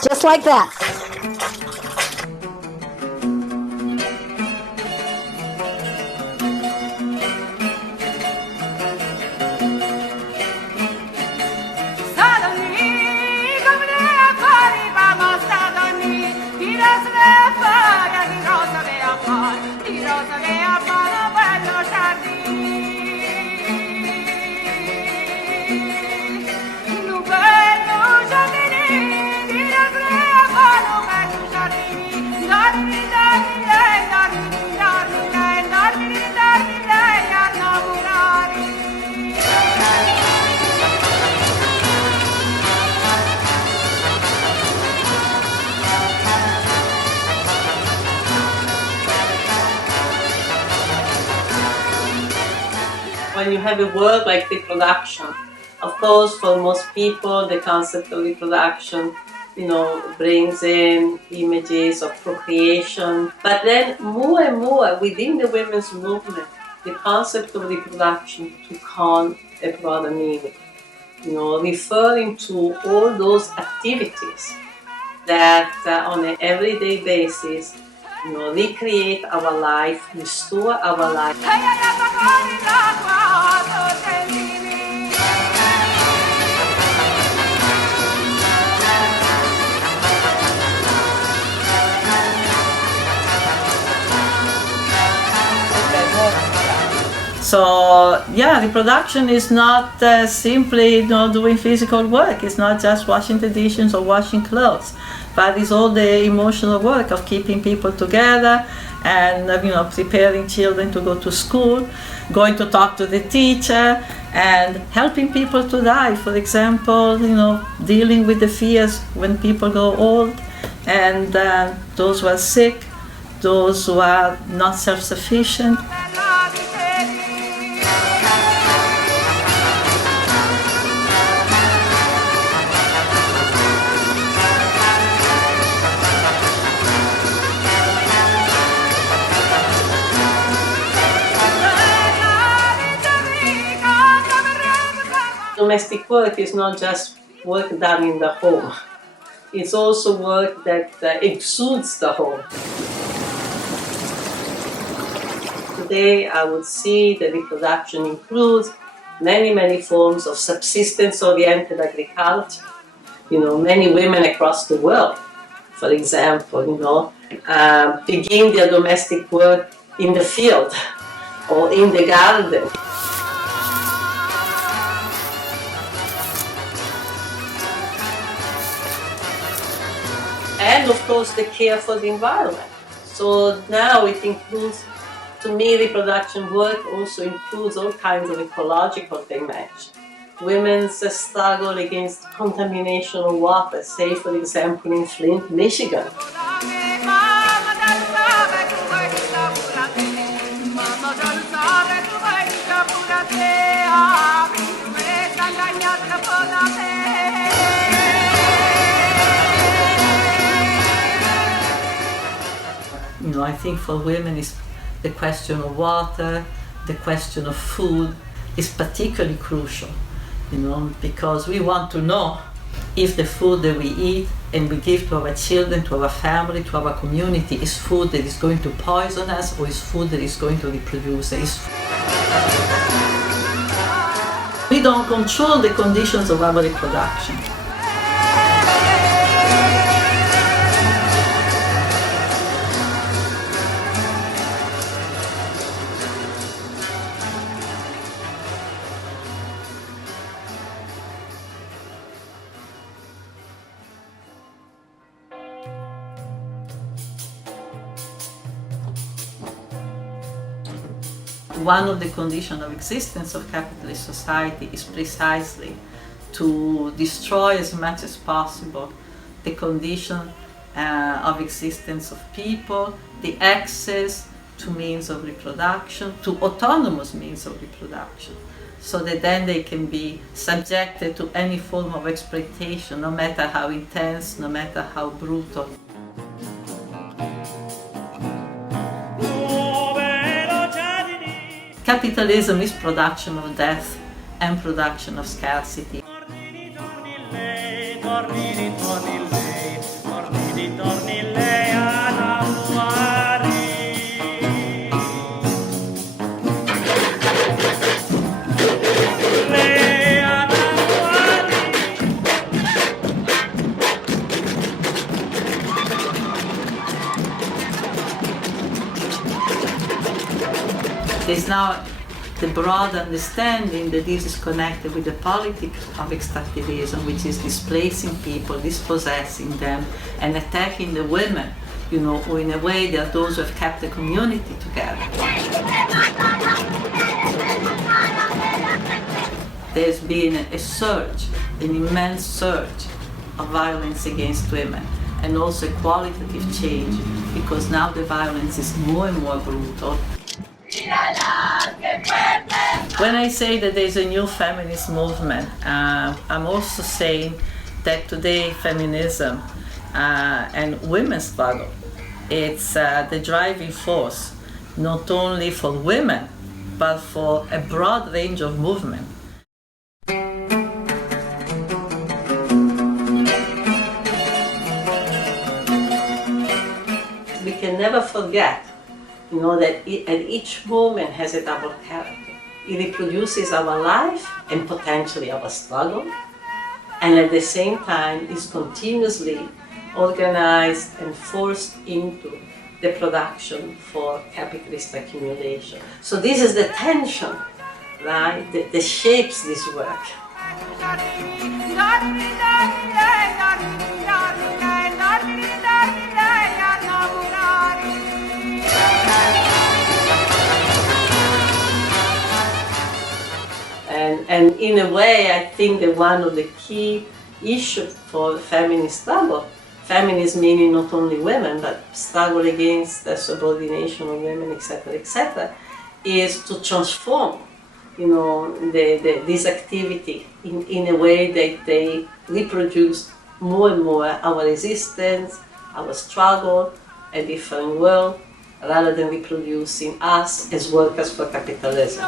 Just like that. When you have a word like reproduction, of course, for most people, the concept of reproduction, brings in images of procreation. But then more and more within the women's movement, the concept of reproduction took on a broader meaning, referring to all those activities that on an everyday basis, recreate our life, restore our life. So yeah, reproduction is not simply doing physical work. It's not just washing the dishes or washing clothes, but it's all the emotional work of keeping people together and preparing children to go to school, going to talk to the teacher, and helping people to die. For example, dealing with the fears when people go old, and those who are sick, those who are not self-sufficient. Domestic work is not just work done in the home. It's also work that exudes the home. Today, I would see that reproduction includes many forms of subsistence-oriented agriculture. Many women across the world, for example, begin their domestic work in the field or in the garden. And of course the care for the environment. So now it includes, to me, reproduction work also includes all kinds of ecological dimensions. Women's struggle against contamination of water, say for example in Flint, Michigan. I think for women is the question of water, the question of food is particularly crucial, because we want to know if the food that we eat and we give to our children, to our family, to our community is food that is going to poison us or is food that is going to reproduce us. We don't control the conditions of our reproduction. One of the conditions of existence of capitalist society is precisely to destroy as much as possible the condition of existence of people, the access to means of reproduction, to autonomous means of reproduction, so that then they can be subjected to any form of exploitation, no matter how intense, no matter how brutal. Capitalism is production of death and production of scarcity. There's now the broad understanding that this is connected with the politics of extractivism, which is displacing people, dispossessing them, and attacking the women, you know, or in a way they are those who have kept the community together. There's been a surge, an immense surge of violence against women, and also a qualitative change, because now the violence is more and more brutal. When I say that there's a new feminist movement, I'm also saying that today feminism and women's struggle, it's the driving force, not only for women, but for a broad range of movement. We can never forget, you know, that at each moment has a double character. It reproduces our life and potentially our struggle, and at the same time is continuously organized and forced into the production for capitalist accumulation. So this is the tension, right, that shapes this work. And in a way, I think that one of the key issues for the feminist struggle, feminism meaning not only women, but struggle against the subordination of women, etc., is to transform, you know, this activity in a way that they reproduce more and more our resistance, our struggle, a different world, rather than reproducing us as workers for capitalism.